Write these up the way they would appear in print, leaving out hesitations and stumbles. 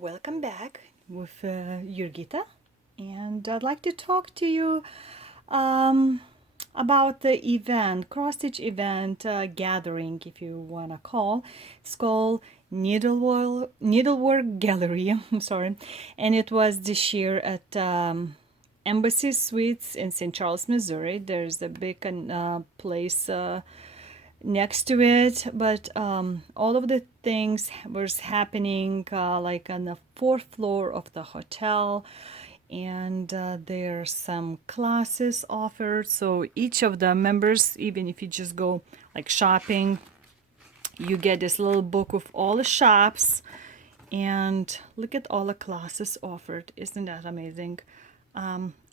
welcome back with Jurgita, and I'd like to talk to you about the event, cross-stitch event gathering, if you want to call. It's called Needlework Galleria, I'm sorry, and it was this year at Embassy Suites in St. Charles, Missouri. There's a big place next to it, but all of the things was happening like on the fourth floor of the hotel, and there are some classes offered, so each of the members, even if you just go like shopping, you get this little book with all the shops, and look at all the classes offered. Isn't that amazing?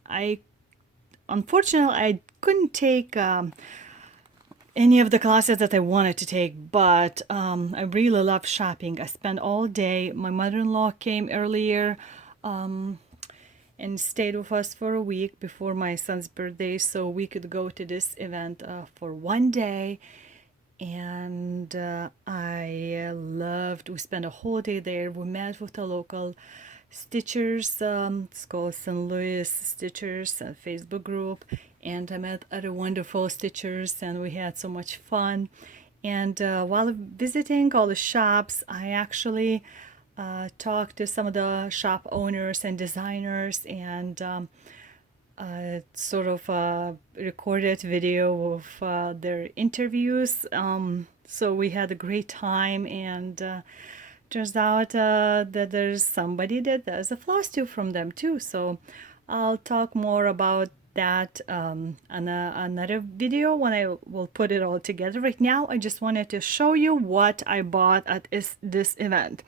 I unfortunately I couldn't take any of the classes that I wanted to take, but I really love shopping. I spent all day. My mother-in-law came earlier and stayed with us for a week before my son's birthday, so we could go to this event for one day. And I loved, we spent a whole day there. We met with the local stitchers, it's called St. Louis Stitchers, a Facebook group, and I met other wonderful stitchers, and we had so much fun. And while visiting all the shops, I actually talked to some of the shop owners and designers, and sort of recorded video of their interviews. So we had a great time, and turns out that there's somebody that does a floss tube from them too. So I'll talk more about that on another video when I will put it all together. Right now, I just wanted to show you what I bought at this event.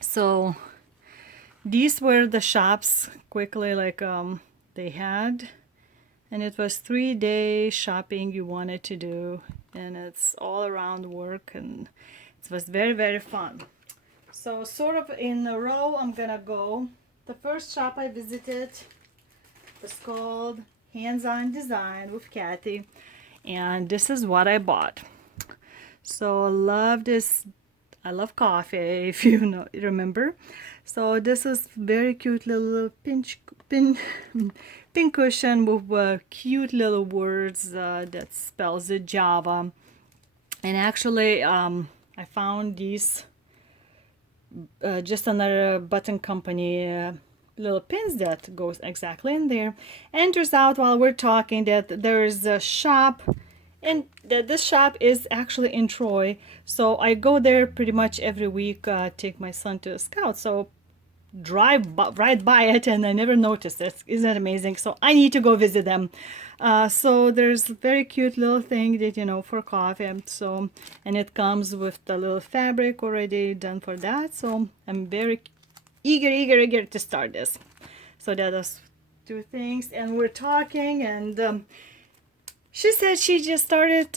So these were the shops quickly, like they had, and it was 3-day shopping you wanted to do, and it's all around work, and it was very, very fun. So sort of in a row, I'm gonna go. The first shop I visited was called Hands-On Design with Kathy, and this is what I bought. So I love this. I love coffee, if you remember. So this is very cute little pin cushion with cute little words that spells it Java. And actually, I found these just another button company little pins that goes exactly in there. And turns out while we're talking that there is a shop, and that this shop is actually in Troy. So I go there pretty much every week, take my son to a scout. So drive right by it, and I never noticed it. Isn't that amazing? So I need to go visit them. So there's a very cute little thing that, for coffee. So, and it comes with the little fabric already done for that. So I'm very eager to start this. So that is 2 things, and we're talking, and she said she just started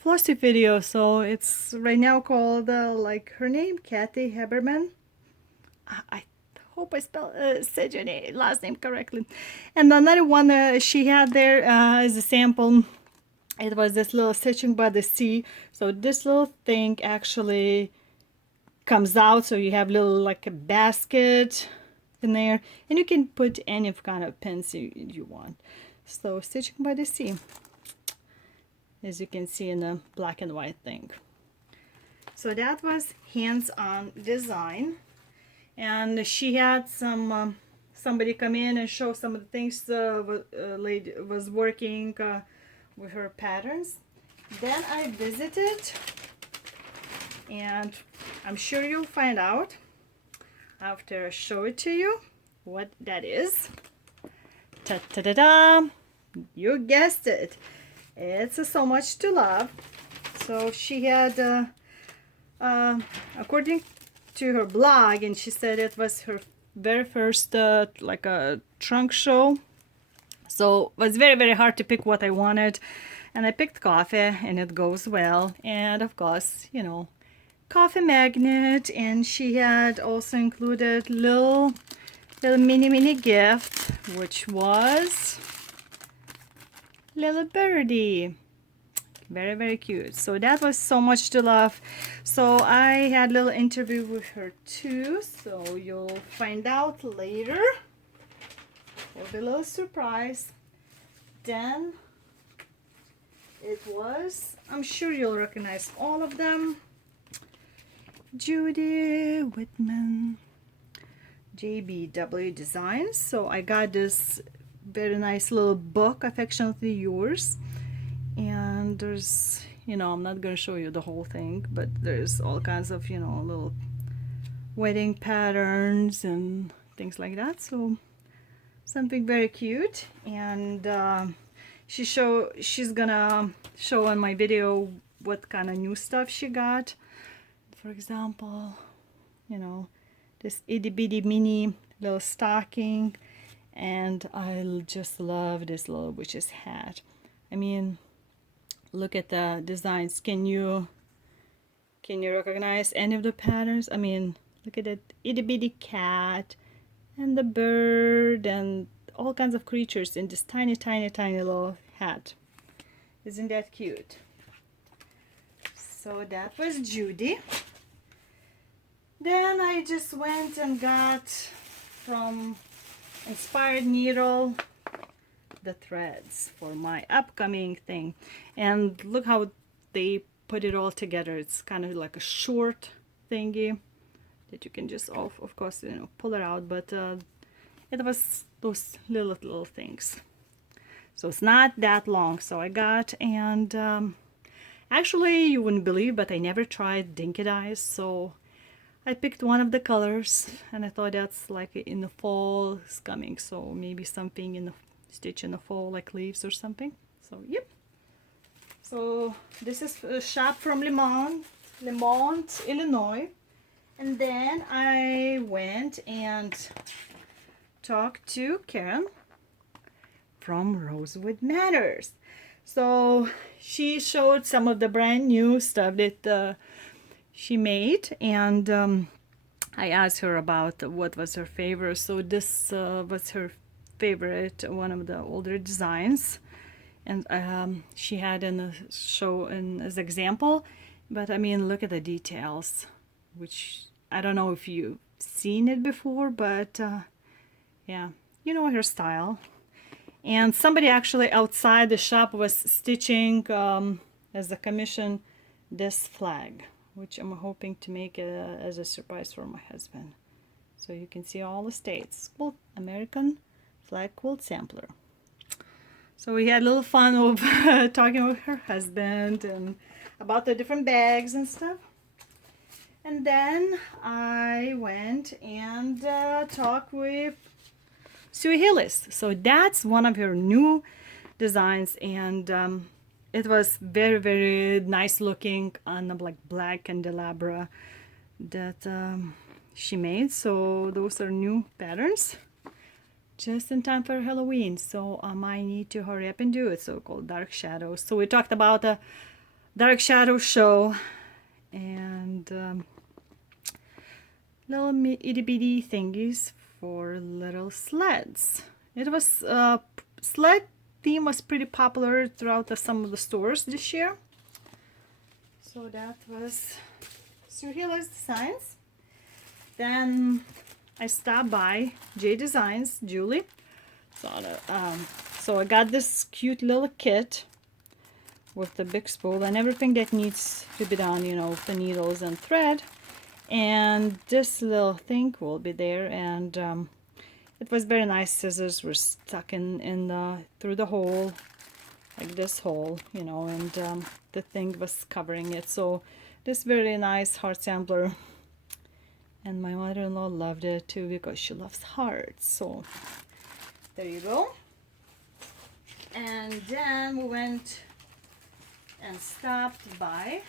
floss tube video. So it's right now called like her name, Kathy Haberman. I hope I said your last name correctly. And another one she had there as a sample. It was this little stitching by the sea. So this little thing actually comes out, so you have little like a basket in there, and you can put any kind of pins you want. So stitching by the sea, as you can see in the black and white thing. So that was Hands-On Design. And she had some somebody come in and show some of the things lady was working with her patterns. Then I visited, and I'm sure you'll find out after I show it to you what that is. Ta-ta-da-da! You guessed it. It's So Much to Love. So she had, according to her blog, and she said it was her very first like a trunk show, so it was very, very hard to pick what I wanted, and I picked coffee, and it goes well, and of course, coffee magnet. And she had also included little mini gift, which was little birdie. Very, very cute. So that was so much to love. So I had a little interview with her too. So you'll find out later. It'll be a little surprise. Then it was, I'm sure you'll recognize all of them. Judy Whitman, JBW Designs. So I got this very nice little book, Affectionately Yours. And there's, you know, I'm not going to show you the whole thing, but there's all kinds of, you know, little wedding patterns and things like that. So something very cute. And she's gonna show on my video what kind of new stuff she got. For example, you know, this itty bitty mini little stocking, and I just love this little witch's hat. I mean, look at the designs. Can you recognize any of the patterns? I mean, look at that itty bitty cat and the bird and all kinds of creatures in this tiny little hat. Isn't that cute? So that was Judy. Then I just went and got from Inspired Needle the threads for my upcoming thing, and look how they put it all together. It's kind of like a short thingy that you can just of course, you know, pull it out, but it was those little things, so it's not that long. So I got, and actually you wouldn't believe, but I never tried dinky dyes, so I picked one of the colors, and I thought that's like in the fall is coming, so maybe something in the stitch in the fall, like leaves or something. So yep. So this is a shop from Lemont, Illinois. And then I went and talked to Karen from Rosewood Matters. So she showed some of the brand new stuff that she made, and I asked her about what was her favorite. So this was her favorite, one of the older designs, and she had in a show as example. But I mean, look at the details, which I don't know if you've seen it before, but yeah, you know her style. And somebody actually outside the shop was stitching as a commission this flag, which I'm hoping to make as a surprise for my husband. So you can see all the states. Well, American Flag Quilt Sampler. So we had a little fun of talking with her husband and about the different bags and stuff. And then I went and talked with Sue Hillis. So that's one of her new designs, and it was very, very nice looking on the like black candelabra that she made. So those are new patterns, just in time for Halloween. So I might need to hurry up and do it. So called Dark Shadows. So we talked about the Dark Shadow show, and little itty bitty thingies for little sleds. It was sled theme was pretty popular throughout some of the stores this year. So that was Sue Hillis Designs. Then I stopped by J Designs, Julie. So I got this cute little kit with the big spool and everything that needs to be done, you know, with the needles and thread. And this little thing will be there, and it was very nice. Scissors were stuck in the through the hole, like this hole, you know, and the thing was covering it. So this very nice heart sampler, and my mother-in-law loved it too because she loves hearts. So there you go. And then we went and stopped by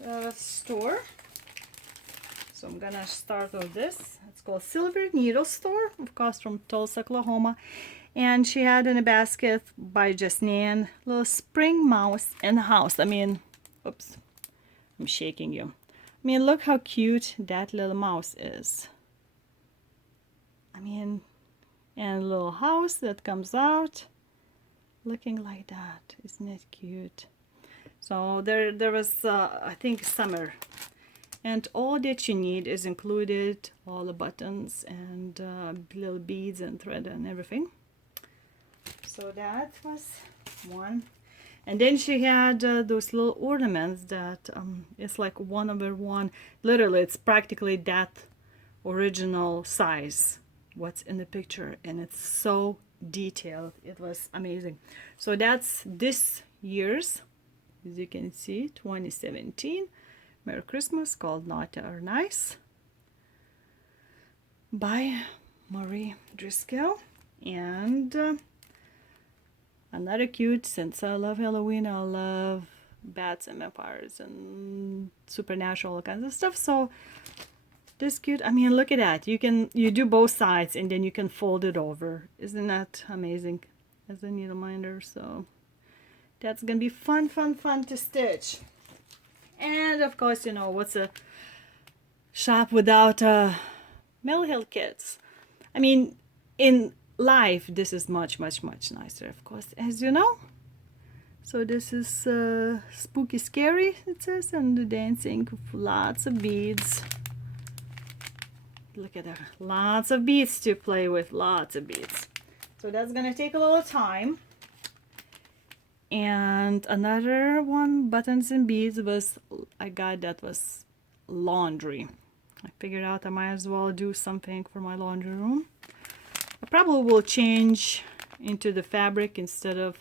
the store. So I'm gonna start with this. It's called Silver Needle Store, of course, from Tulsa, Oklahoma. And she had in a basket by Just Nan, little spring mouse in the house. I mean, oops, I'm shaking you. I mean, look how cute that little mouse is. I mean, and a little house that comes out. looking like that. Isn't it cute? So there was I think summer, and all that you need is included, all the buttons and little beads and thread and everything. So that was one. And then she had those little ornaments that it's like 1/1. Literally, it's practically that original size what's in the picture, and it's so detailed. It was amazing. So that's this year's, as you can see, 2017 Merry Christmas, called Naughty or Nice by Marie Driscoll. And another cute, since I love Halloween, I love bats and vampires and supernatural kinds of stuff. So this cute. I mean, look at that. You do both sides and then you can fold it over. Isn't that amazing? As a needle minder. So that's gonna be fun to stitch. And of course, you know, what's a shop without Mill Hill kits? I mean, in life, this is much nicer, of course, as you know. So this is spooky scary, it says, and the dancing with lots of beads. Look at that, lots of beads to play with, lots of beads. So that's gonna take a little time. And another one, buttons and beads, was I got that was laundry. I figured out I might as well do something for my laundry room. I probably will change into the fabric instead of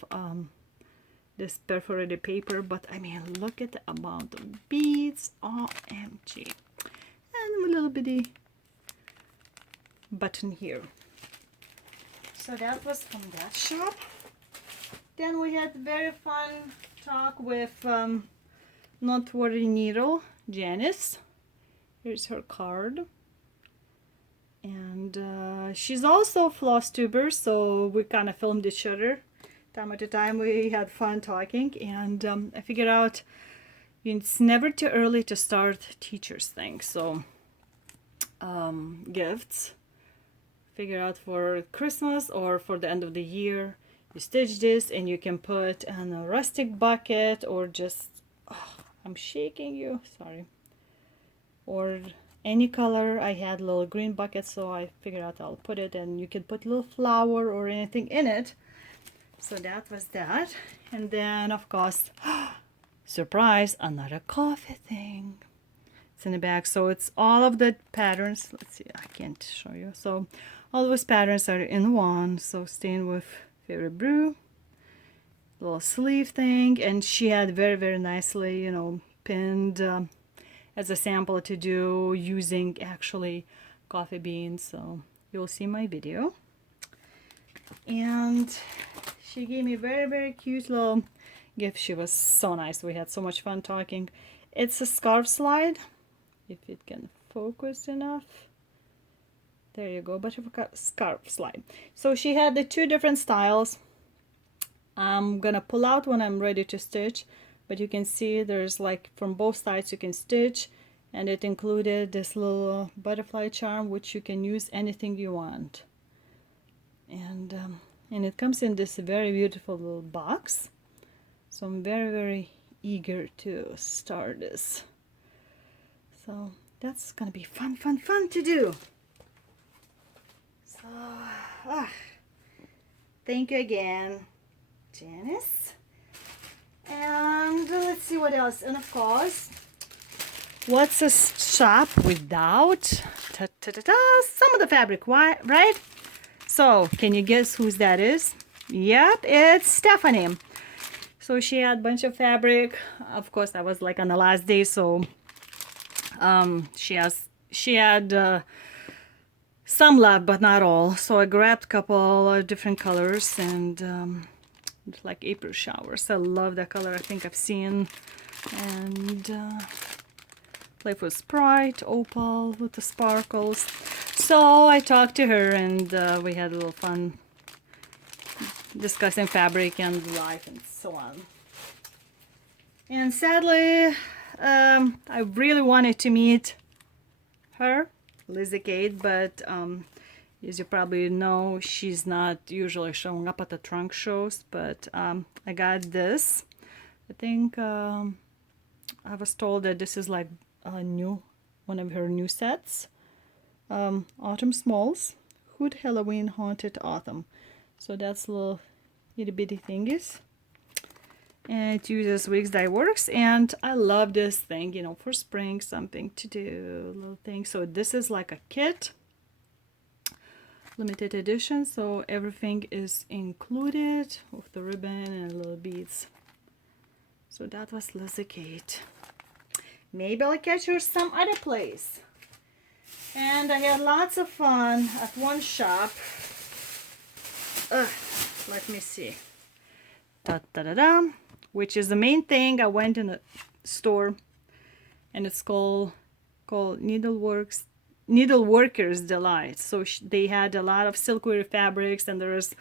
this perforated paper, but I mean, look at the amount of beads. OMG. And a little bitty button here. So that was from that shop. Then we had a very fun talk with Not Worry Needle, Janice. Here's her card. And she's also a floss tuber, so we kind of filmed each other. Time at a time, we had fun talking, and I figured out it's never too early to start teachers things. So gifts, figure out for Christmas or for the end of the year. You stitch this and you can put in a rustic bucket or just, I'm shaking you, sorry. Or any color. I had a little green bucket, so I figured out I'll put it, and you can put a little flower or anything in it. So that was that. And then of course, surprise, another coffee thing. It's in the back. So it's all of the patterns. Let's see, I can't show you. So all those patterns are in one. So staying with favorite brew, little sleeve thing, and she had very nicely, you know, pinned as a sample to do using actually coffee beans. So you'll see my video. And she gave me a very cute little gift. She was so nice. We had so much fun talking. It's a scarf slide, if it can focus enough. There you go, butterfly scarf slide. So she had the two different styles. I'm gonna pull out when I'm ready to stitch, but you can see there's like from both sides you can stitch, and it included this little butterfly charm, which you can use anything you want. And it comes in this very beautiful little box. So I'm very eager to start this. So that's gonna be fun to do. So thank you again, Janice. And let's see what else. And of course, what's a shop without some of the fabric, right? So can you guess whose that is? Yep, it's Stephanie. So she had a bunch of fabric. Of course, I was like on the last day, so she had some left, but not all. So I grabbed a couple of different colors, and like April showers. I love that color. I think I've seen. And play with Sprite, opal with the sparkles. So I talked to her, and we had a little fun discussing fabric and life and so on. And sadly, I really wanted to meet her, Lizzie Kate, but As you probably know, she's not usually showing up at the trunk shows, but I got this. I think I was told that this is like a new, one of her new sets. Autumn Smalls, Hood Halloween Haunted Autumn. So that's little itty bitty thingies. And it uses Wix Dye Works, and I love this thing, you know, for spring, something to do, little thing. So this is like a kit, limited edition, so everything is included with the ribbon and little beads. So that was Lizzie Kate. Maybe I'll catch her some other place. And I had lots of fun at one shop. Let me see. Da-da-da-da. Which is the main thing. I went in the store, and it's called Needleworkers Delight. So they had a lot of silkwear fabrics, and there's a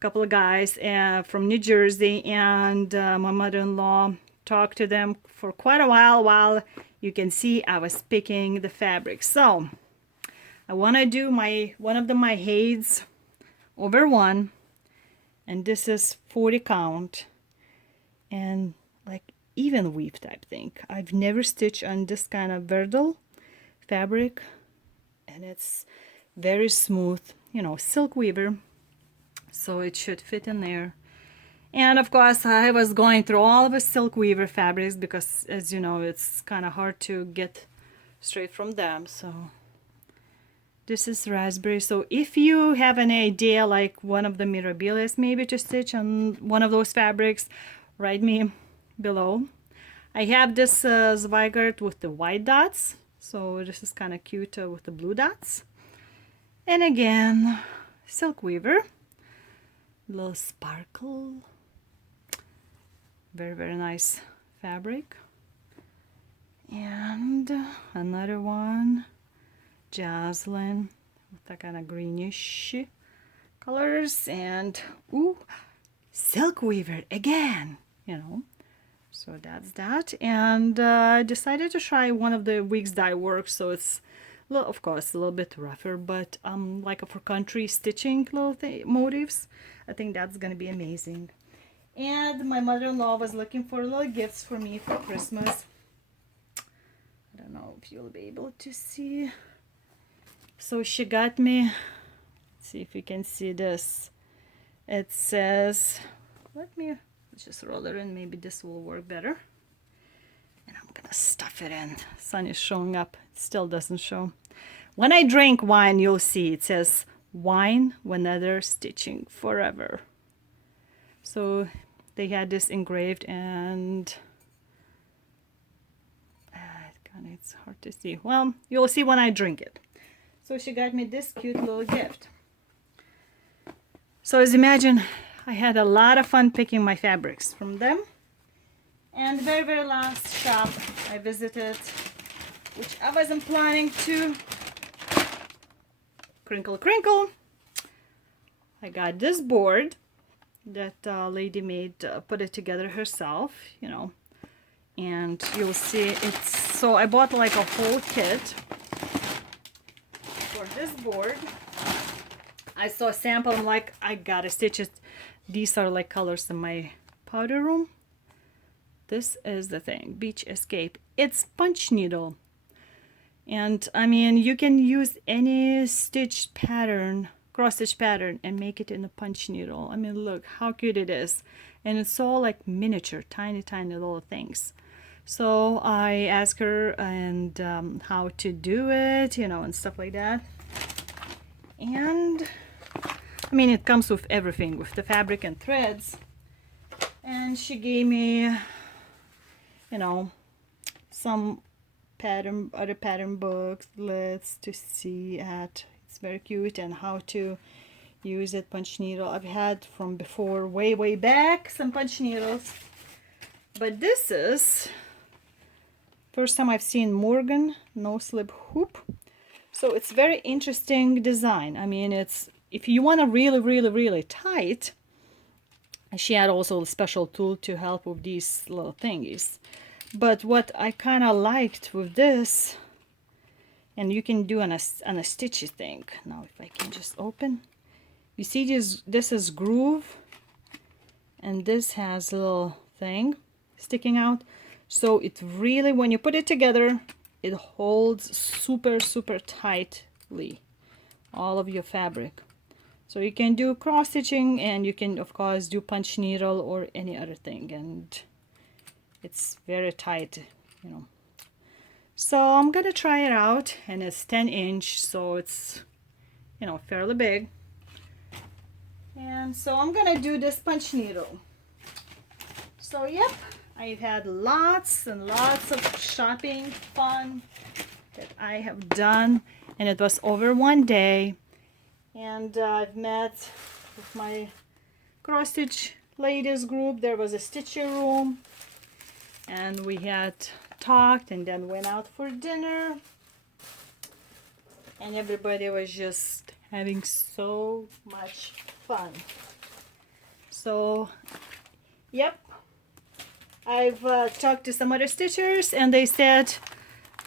couple of guys from New Jersey, and my mother-in-law talked to them for quite a while you can see I was picking the fabric. So I want to do one of my heids over one, and this is 40 count and like even weave type thing. I've never stitched on this kind of verdal fabric, and it's very smooth, you know, silk weaver, so it should fit in there. And of course I was going through all of the silk weaver fabrics because, as you know, it's kind of hard to get straight from them. So this is raspberry. So if you have an idea, like one of the mirabilis maybe to stitch on one of those fabrics, write me below. I have this Zweigart with the white dots, so this is kind of cute with the blue dots. And again, silk weaver, little sparkle, very nice fabric. And another one, Jocelyn, with that kind of greenish colors. And ooh, silk weaver again, you know. So that's that. And I decided to try one of the Wix Dye Works. So it's, of course, a little bit rougher, but like for country stitching little motifs, I think that's gonna be amazing. And my mother-in-law was looking for little gifts for me for Christmas. I don't know if you'll be able to see. So she got me, let's see if you can see this. It says, let's just roll it in, maybe this will work better. And I'm gonna stuff it in. Sun is showing up, it still doesn't show. When I drink wine, you'll see it says, wine whenever stitching forever. So they had this engraved, and it's hard to see. Well, you'll see when I drink it. So she got me this cute little gift. So as imagine, I had a lot of fun picking my fabrics from them. And the very last shop I visited, which I wasn't planning to, crinkle crinkle, I got this board that lady made, put it together herself, you know, and you'll see it's, so I bought like a whole kit for this board. I saw a sample, I'm like, I gotta stitch it. These are like colors in my powder room. This is the thing, Beach Escape. It's punch needle. And I mean, you can use any stitch pattern, cross stitch pattern, and make it in a punch needle. I mean, look how cute it is. And it's all like miniature, tiny little things. So I asked her and how to do it, you know, and stuff like that. And I mean, it comes with everything, with the fabric and threads. And she gave me, you know, some other pattern booklets to see at. It's very cute, and how to use it, punch needle. I've had from before, way back, some punch needles. But this is first time I've seen Morgan no slip hoop. So it's very interesting design. I mean, it's, if you want to really tight, she had also a special tool to help with these little thingies. But what I kind of liked with this And you can do on a stitchy thing. Now if I can just open, you see this is groove, and this has a little thing sticking out. So it really, when you put it together, it holds super tightly all of your fabric. So you can do cross stitching, and you can of course do punch needle or any other thing, and it's very tight, you know. So I'm gonna try it out, and it's 10-inch, so it's, you know, fairly big. And so I'm gonna do this punch needle. So yep, I've had lots and lots of shopping fun that I have done, and it was over one day. And I've met with my cross stitch ladies group. There was a stitching room, and we had talked, and then went out for dinner, and everybody was just having so much fun. So yep, I've talked to some other stitchers, and they said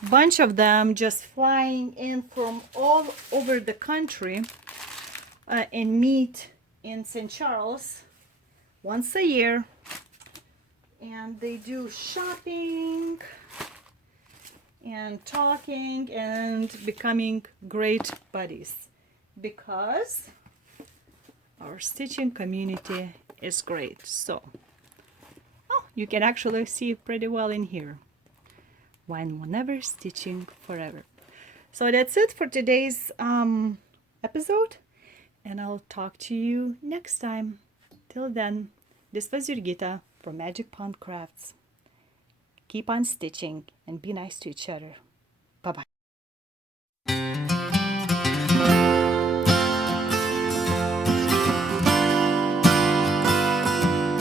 a bunch of them just flying in from all over the country and meet in St. Charles once a year, and they do shopping and talking and becoming great buddies, because our stitching community is great. So you can actually see pretty well in here. Whenever stitching forever. So that's it for today's episode, and I'll talk to you next time. Till then, this was Jurgita from Magic Pond Crafts. Keep on stitching and be nice to each other.